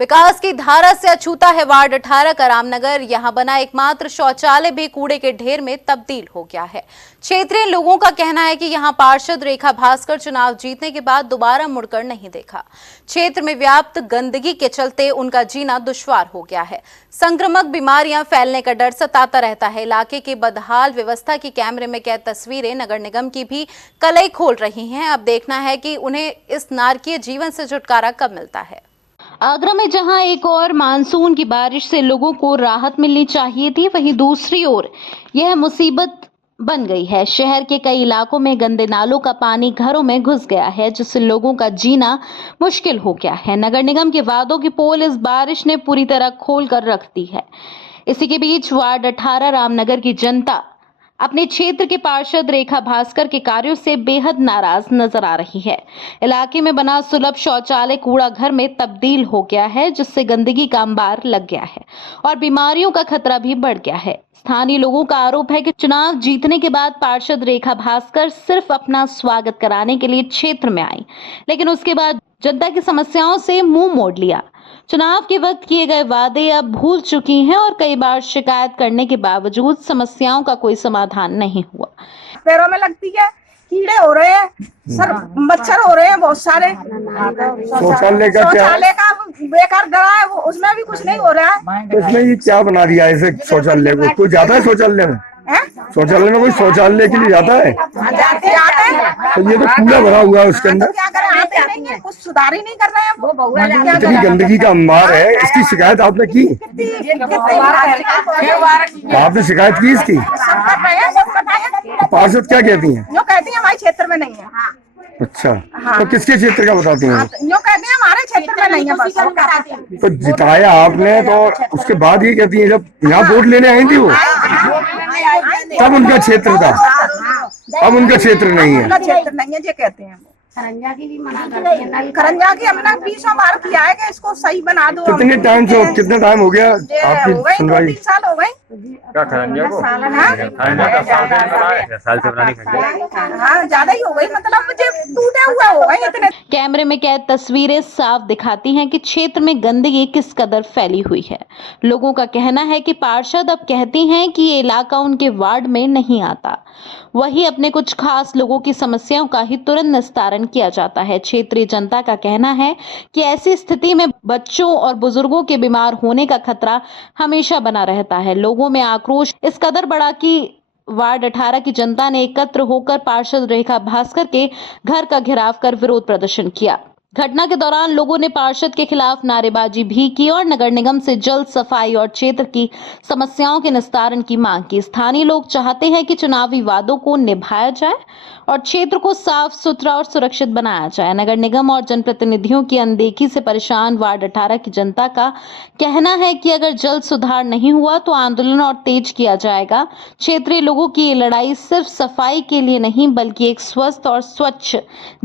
विकास की धारा से अछूता है वार्ड 18 का रामनगर। यहां बना एकमात्र शौचालय भी कूड़े के ढेर में तब्दील हो गया है। क्षेत्रीय लोगों का कहना है कि यहां पार्षद रेखा भास्कर चुनाव जीतने के बाद दोबारा मुड़कर नहीं देखा। क्षेत्र में व्याप्त गंदगी के चलते उनका जीना दुश्वार हो गया है। संक्रामक बीमारियां फैलने का डर सताता रहता है। इलाके की बदहाल व्यवस्था की कैमरे में कैद तस्वीरें नगर निगम की भी कलई खोल रही हैं। अब देखना है कि उन्हें इस नारकीय जीवन से छुटकारा कब मिलता है। आगरा में जहां एक और मानसून की बारिश से लोगों को राहत मिलनी चाहिए थी, वहीं दूसरी ओर यह मुसीबत बन गई है। शहर के कई इलाकों में गंदे नालों का पानी घरों में घुस गया है, जिससे लोगों का जीना मुश्किल हो गया है। नगर निगम के वादों की पोल इस बारिश ने पूरी तरह खोल कर रख दी है। इसी के बीच वार्ड 18 रामनगर की जनता अपने क्षेत्र के पार्षद रेखा भास्कर के कार्यों से बेहद नाराज नजर आ रही है। इलाके में बना सुलभ शौचालय कूड़ा घर में तब्दील हो गया है, जिससे गंदगी का अंबार लग गया है और बीमारियों का खतरा भी बढ़ गया है। स्थानीय लोगों का आरोप है कि चुनाव जीतने के बाद पार्षद रेखा भास्कर सिर्फ अपना स्वागत कराने के लिए क्षेत्र में आई, लेकिन उसके बाद जनता की समस्याओं से मुंह मोड़ लिया। चुनाव के वक्त किए गए वादे अब भूल चुकी हैं और कई बार शिकायत करने के बावजूद समस्याओं का कोई समाधान नहीं हुआ। पैरों में लगती है, कीड़े हो रहे हैं, सर मच्छर हो रहे हैं बहुत सारे। शौचालय का बेकार डरा है, वो उसमें भी कुछ नहीं हो रहा है। तो इसमें ये क्या बना दिया ऐसे शौचालय को? कोई जाता है शौचालय में? शौचालय में कोई शौचालय के लिए जाता है? जाते हैं। तो ये तो कूड़ा भरा हुआ है उसके अंदर। क्या करें, आते नहीं है, कुछ सुधार ही नहीं कर रहे हैं वो। इतनी गंदगी का अंबार है, इसकी शिकायत आपने की? आपने शिकायत की इसकी? सब कर रहे हैं, सब बताया। तो पार्षद क्या कहती हैं? जो कहती है हमारे क्षेत्र में नहीं है। अच्छा, तो किसके क्षेत्र का बताती हैं? जो कहती है हमारे क्षेत्र में नहीं है, बस। तो जिताया आपने, तो उसके बाद ये कहती है जब यहाँ वोट लेने आई थी वो, तब उनका क्षेत्र था, अब उनका क्षेत्र नहीं है। उनका क्षेत्र नहीं है, ये कहते हैं। खरंजा की भी मना करती है। खरंजा की हमने 20 बार किया है कि इसको सही बना दो। कितने टाइम से, कितना टाइम हो गया आपकी सुनवाई? 2-3 साल हो गए। क्या खरंजा को? साल से बनानी। हाँ, ज्यादा ही हो गई, मतलब मुझे टूटे हुए हो गए इतने। कैमरे में कैद तस्वीरें साफ दिखाती हैं कि क्षेत्र में गंदगी किस कदर फैली हुई है। लोगों का कहना है कि पार्षद अब कहती हैं कि ये इलाका उनके वार्ड में नहीं आता, वही अपने कुछ खास लोगों की समस्याओं का ही तुरंत निस्तारण किया जाता है। क्षेत्रीय जनता का कहना है कि ऐसी स्थिति में बच्चों और बुजुर्गों के बीमार होने का खतरा हमेशा बना रहता है। लोगों में आक्रोश इस कदर बढ़ा कि वार्ड 18 की जनता ने एकत्र होकर पार्षद रेखा भास्कर के घर का घेराव कर विरोध प्रदर्शन किया। घटना के दौरान लोगों ने पार्षद के खिलाफ नारेबाजी भी की और नगर निगम से जल्द सफाई और क्षेत्र की समस्याओं के निस्तारण की मांग की। स्थानीय लोग चाहते हैं कि चुनावी वादों को निभाया जाए और क्षेत्र को साफ सुथरा और सुरक्षित बनाया जाए। नगर निगम और जनप्रतिनिधियों की अनदेखी से परेशान वार्ड 18 की जनता का कहना है कि अगर जल्द सुधार नहीं हुआ तो आंदोलन और तेज किया जाएगा। क्षेत्रीय लोगों की ये लड़ाई सिर्फ सफाई के लिए नहीं, बल्कि एक स्वस्थ और स्वच्छ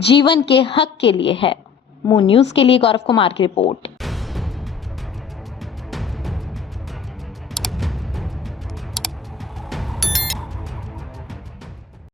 जीवन के हक के लिए है। मून न्यूज के लिए गौरव कुमार की रिपोर्ट।